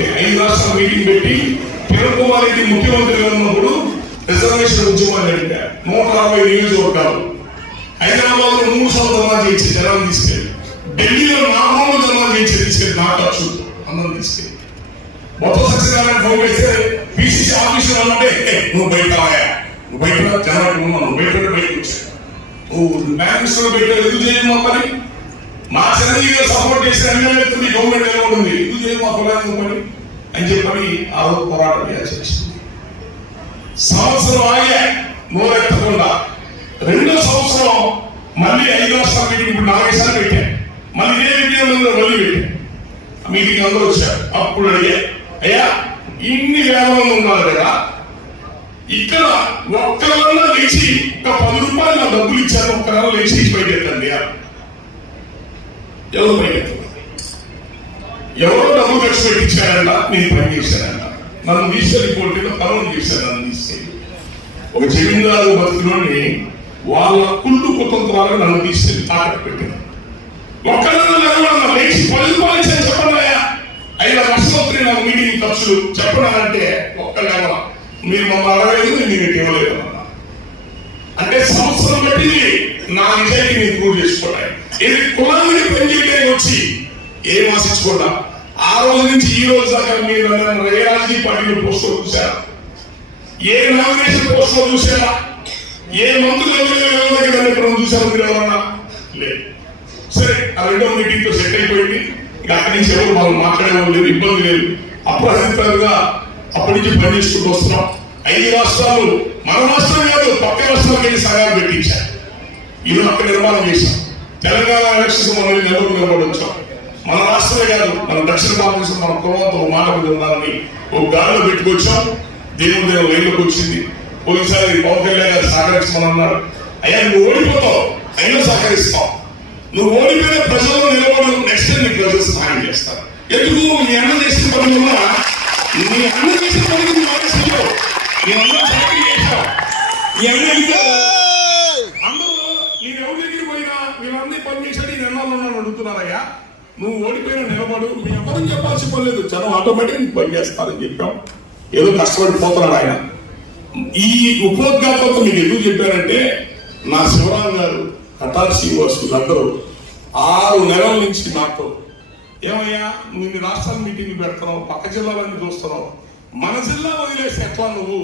అంతే ఐదు రాష్ట్రాల మీటింగ్ పెట్టి కిరణ్ కుమార్ రెడ్డి ముఖ్యమంత్రిగా ఉన్నప్పుడు రిజర్వేషన్ ఉద్యమాన్ని నడిపారు నూట అరవై నియోజకవర్గాలు. హైదరాబాద్లో మూడు సార్లు జమా చేయించి జనాలు తీసుకెళ్ళి. ఢిల్లీలో నాలుగు జమా చేయించి తీసుకెళ్ళి నా ఖర్చు అందరం తీసుకెళ్ళి. మొత్తం సత్యనారాయణ ఫోన్ చేస్తే పిసిసి ఆఫీసులో అంటే నువ్వు బయట రాయా నువ్వు బయట రా, జనాలకు నువ్వు బయట ఉంటే బయటకు వచ్చా. నువ్వు మేనిఫెస్టోలో పెట్టే ఎందుకు చేయము పని? మా చిరంజీవి సపోర్ట్ చేసిన ఎమ్మెల్యే గవర్నమెంట్ ఎలా ఉంది ఎందుకు చేయదు మా కులానికి పని అని చెప్పని ఆ రోజు పోరాటం చేయాల్సి సంవత్సరం ఆగే నోరెత్తకుండా రెండో సంవత్సరం మళ్ళీ ఐదు రాష్ట్రాల మీటింగ్ ఇప్పుడు నాలుగు సార్లు పెట్టాను మళ్ళీ ఇదే మీటింగ్ మళ్ళీ పెట్టాను మీటింగ్ అందరూ వచ్చారు. అప్పుడు అడిగా అయ్యా ఇన్ని వేల మంది ఉన్నారు కదా ఇక్కడ ఒక్కరన్నా లేచి ఒక పది రూపాయలు నా డబ్బులు ఇచ్చారు ఒక్కరన్నా లేచి బయటెత్తండి ఎవరు బయటెత్తారు ఎవరో డబ్బులు ఖర్చు పెట్టించారంట నేను పని చేశానంట నన్ను తీసుకెళ్ళి పోటీలో పనులు చేశాను నన్ను తీసుకెళ్ళి ఒక జమీందారు బతుకులోని వాళ్ళ కుళ్ళు కుతంత్రాలు నన్ను తీసుకెళ్ళి తాకట్టు పెట్టాను ఒక్కరన్నా లేచి పది రూపాయలు ఇచ్చాను చెప్పండి ఐదు లక్షలు నాకు మీటింగ్ ఖర్చులు చెప్పడం అంటే ఒక్క లేవ మీరు మమ్మల్ని అడగలేదు నేను మీకు ఇవ్వలేదు అంటే సంవత్సరం పెట్టింది. నా నిజానికి నేను ప్రూవ్ చేసుకోవడానికి ఇది కులాన్ని పనిచేయడానికి వచ్చి ఏం ఆశించకుండా ఆ రోజు నుంచి ఈ రోజు దాకా మీరు ఏ రాజకీయ పార్టీలో పోస్టులు చూశారా? ఏ నామినేషన్ పోస్టులు చూసారా ఏ మంత్రులు చూసారా మీరు ఎవరన్నా? లేదు. సరే ఆ రెండో మీటింగ్తో సెట్ అయిపోయింది. ఇక అక్కడి నుంచి ఎవరు మనం మాట్లాడేవాళ్ళు లేదు ఇబ్బంది లేదు. అప్రహరితంగా అప్పటి నుంచి పనిచేసుకుంటూ వస్తున్నాం. ఐదు రాష్ట్రాలు మన రాష్ట్రం కాదు పక్క రాష్ట్రాలకి వెళ్ళి పెట్టించారు. ఇవి అక్కడ నిర్మాణం చేశాం. తెలంగాణ ఎలక్షన్స్ మనం నెలకొండ నిలబడి మన రాష్ట్రమే కాదు మన దక్షిణ భారతదేశం మన కులంతో ఒక మాట ఒక గాలిలో పెట్టుకొచ్చాం. దేవుడి దేవుడు లైన్లోకి వచ్చింది పోయినసారి పవన్ కళ్యాణ్ గారు సహకరించమన్నారు అయ్యా నువ్వు ఓడిపోతావు. అయినా సహకరిస్తావు. నువ్వు ఓడిపోయిన ప్రజల్లో నిలబడు నెక్స్ట్ టైం నీకు ప్రజలు సహాయం చేస్తారు. ఎందుకు? నీ అన్న చేసిన పనులు ఉన్నా నీ అన్న చేసిన పనికి నువ్వు ఆలోచించవు నీ అన్న చాకరీ చేశావు. నీ అన్న ఇంకా అందరూ నేను ఎవరి దగ్గరికి పోయినా వీళ్ళన్నీ పని చేశాడు ఈ ఎన్నాళ్ళు ఉన్నాను అడుగుతున్నారయ్యా నువ్వు ఓడిపోయిన నిలబడు మీ ఎవరు చెప్పాల్సి పని లేదు. జనం ఆటోమేటిక్ పనిచేస్తారని పని చెప్పాం. ఏదో కష్టపడి పోతున్నాడు ఆయన. ఈ ఉపోద్ఘాతంతో మీకు ఎందుకు చెప్పారంటే నా శివరాం గారు కటార్ శ్రీనివాస్ అందరూ ఆరు నెలల నుంచి నాతో ఏమయ్యా నువ్వు ఇన్ని రాష్ట్రాల మీటింగ్లు పెడుతున్నావు పక్క జిల్లాలన్నీ చూస్తున్నావు. మన జిల్లా వదిలేసి ఎట్లా నువ్వు?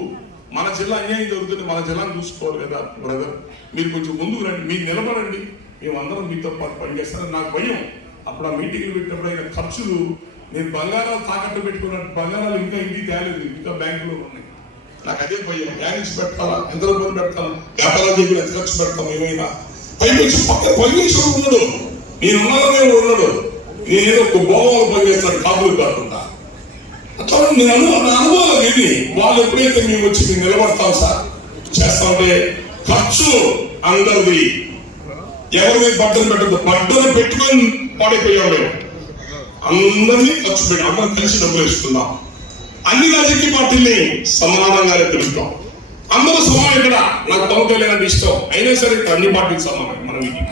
మన జిల్లా అన్యాయం జరుగుతుంది మన జిల్లాను చూసుకోవాలి కదా బ్రదర్ మీరు కొంచెం ముందుకు రండి మీరు నిలబడండి. మేమందరం మీతో పాటు పనిచేస్తారని నాకు భయం. అప్పుడు ఆ మీటింగ్లు పెట్టినప్పుడు అయిన ఖర్చులు నేను బంగారాలు తాకట్టు పెట్టుకున్న బంగారాలు ఇంకా ఇంటికి తేలేదు ఇంకా బ్యాంకులో ఉన్నాయి. నాకు అదే భయం. బ్యాంక్స్ పెట్టాలా ఎంత రూపాయలు పెట్టాలా వ్యాపారాలు దగ్గర ఎంత ఖర్చు పెడతాం ఏమైనా? పైపించి పక్క పైపించి ఉన్నాడు. నేను ఉన్నాడు ఉన్నాడు నేనేదో ఒక గోవాలు పనిచేస్తాడు కాపులు కాకుండా. అట్లా నేను అను నా అనుభవాలు ఇది వాళ్ళు ఎప్పుడైతే మేము వచ్చి మేము నిలబడతాం సార్ చేస్తామంటే ఖర్చు అందరిది. ఎవరి మీద బట్టలు పెట్టద్దు? బట్టలు పెట్టుకొని పాడైపోయాడు అందరినీ ఖర్చు పెట్టి అందరం కలిసి డబ్బులు ఇస్తున్నాం అన్ని రాజకీయ పార్టీల్ని సమానంగానే తెలుపుతాం అందరూ సమానం ఇక్కడ. నాకు పవన్ కళ్యాణ్ ఇష్టం. అయినా సరే ఇక్కడ అన్ని పార్టీలు సమానం. మనం ఇది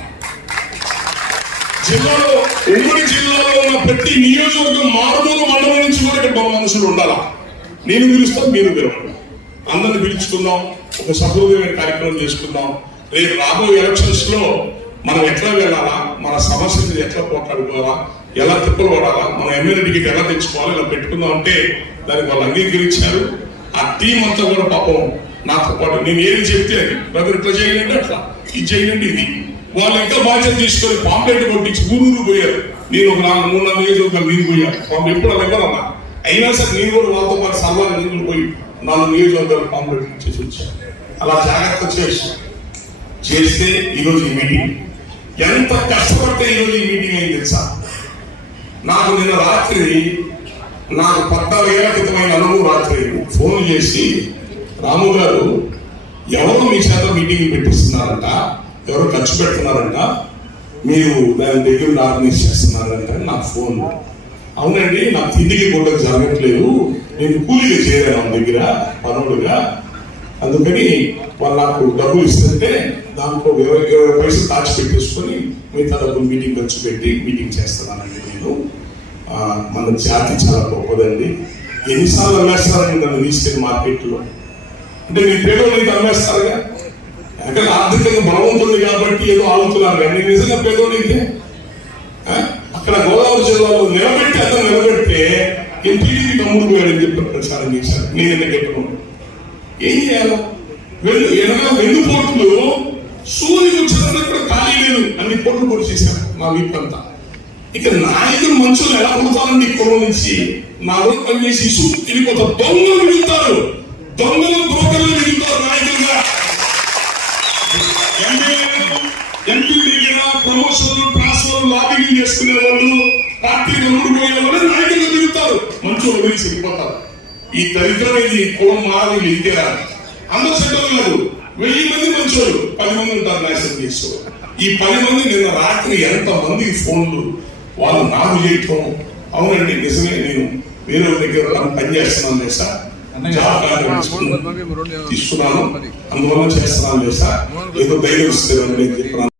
జిల్లాలో ఉమ్మడి జిల్లాలో ఉన్న ప్రతి నియోజకవర్గం మారుమూల మండలం నుంచి కూడా ఇక్కడ మనుషులు ఉండాలా? నేను పిలుస్తాను మీరు పిలవండి. అందరిని పిలుచుకుందాం. ఒక సహృదయమైన కార్యక్రమం చేసుకుందాం. రేపు రాబోయే ఎలక్షన్స్లో మనం ఎట్లా వెళ్ళాలా? మన సమస్య మీద ఎట్లా పోట్లాడుకోవాలా? ఎలా తిప్పలు పడాలా? మన ఎమ్మెల్యే టికెట్ ఎలా తెచ్చుకోవాలి? ఇలా పెట్టుకుందాం అంటే దానికి వాళ్ళు అంగీకరించారు. ఆ టీం అంతా కూడా పాపం నాతో పాటు నేను ఏది చెప్తే అది. బ్రదర్ ఇట్లా చేయండి అట్లా. ఇది చేయండి ఇది. వాళ్ళు ఇంకా బాధ్యత తీసుకొని పాంప్లెట్ కొట్టించి ఊరూరు పోయారు. నేను ఒక నాలుగు మూడు నాలుగు ఏజ్ ఒక నేను పోయాను వాళ్ళు ఎప్పుడు వెళ్ళాలన్నా అయినా సరే నేను కూడా వాళ్ళతో పాటు సర్వాలు నేను పోయి నాలుగు నియోజకవర్గాలు పాంప్లెట్ ఇచ్చేసి వచ్చాను అలా జాగ్రత్త చేసి చేస్తే ఈరోజు ఈ మీటింగ్ ఎంత కష్టపడితే ఈరోజు ఈ మీటింగ్ అయింది తెలుసా? నాకు నిన్న రాత్రి నాకు పద్నాలుగు ఏళ్ళ క్రితమైన అనుభవం రాత్రి ఫోన్ చేసి రాము గారు ఎవరు మీ చేత మీటింగ్ పెట్టిస్తున్నారంట? ఎవరు ఖర్చు పెడుతున్నారంట? మీరు దాని దగ్గర ఆర్గనైజ్ చేస్తున్నారంట నా ఫోన్. అవునండి నా తిండికి కూడా జరగట్లేదు. నేను కూలీగా చేరాను దగ్గర పనుడుగా అందుకని వాళ్ళు నాకు డబ్బులు ఇస్తుంటే దాంట్లో ఇరవై ఇరవై పైసలు దాచిపెట్టేసుకొని మిగతా డబ్బులు మీటింగ్ ఖర్చు పెట్టి మీటింగ్ చేస్తానండి నేను. మన జాతి చాలా గొప్పదండి. ఎన్నిసార్లు అమ్మేస్తారండి నన్ను తీసుకెళ్ళి మార్కెట్లో? అంటే మీ పేదోళ్ళకి అమ్మేస్తారుగా? ఎక్కడ ఆర్థికంగా బలవంతుంది కాబట్టి ఏదో ఆగుతున్నారు కానీ నిజంగా పేదోళ్ళకి అక్కడ గోదావరి జిల్లాలో నిలబెట్టి అతను నిలబెడితే నేను టీడీపీ తమ్ముడు పోయాడని చెప్పి ప్రచారం చేశాను నేను ఎందుకు చెప్పను? ఏం చేయాలి? వెళ్ళు ఎనగా వెన్ను పోట్లు సూర్యుడు వచ్చినప్పుడు ఖాళీ లేదు. అన్ని పోట్లు పొడి చేశారు మా వీపంతా ఇక నాయకులు మనుషులు ఎలా పుడతారండి కులం నుంచి? నా రోజు పనిచేసి ఇసు వెళ్ళిపోతారు దొంగలు మిగులుతారు. దొంగలు బ్రోకర్లు మిగులుతారు నాయకులుగా. ఎమ్మెల్యేలు ఎంపీ దగ్గర ప్రమోషన్లు ట్రాన్స్ఫర్ లాబింగ్ చేసుకునే వాళ్ళు పార్టీ నమ్ముడు వాళ్ళు నాయకులు తిరుగుతారు. మంచోళ్ళు గురించి వెళ్ళిపోతారు ఈ దరిద్రం ఇది కులం మాది ఇంతేరా అందరూ సెంటర్ లేదు వెయ్యి మంది మంచోళ్ళు పది మంది ఉంటారు నాశనం చేసుకోవాలి ఈ పది మంది నిన్న రాత్రి ఎంత మంది ఫోన్లు వాళ్ళు నాకు చేయటం అవునండి నిజమే నేను వేరే దగ్గర పని చేస్తున్నాను లేదు సార్. జాబ్ కార్డు తీసుకున్నాను. అందువల్ల చేస్తున్నాను లేదు సార్. ఏదో ధైర్యం ఇస్తే చెప్పినాను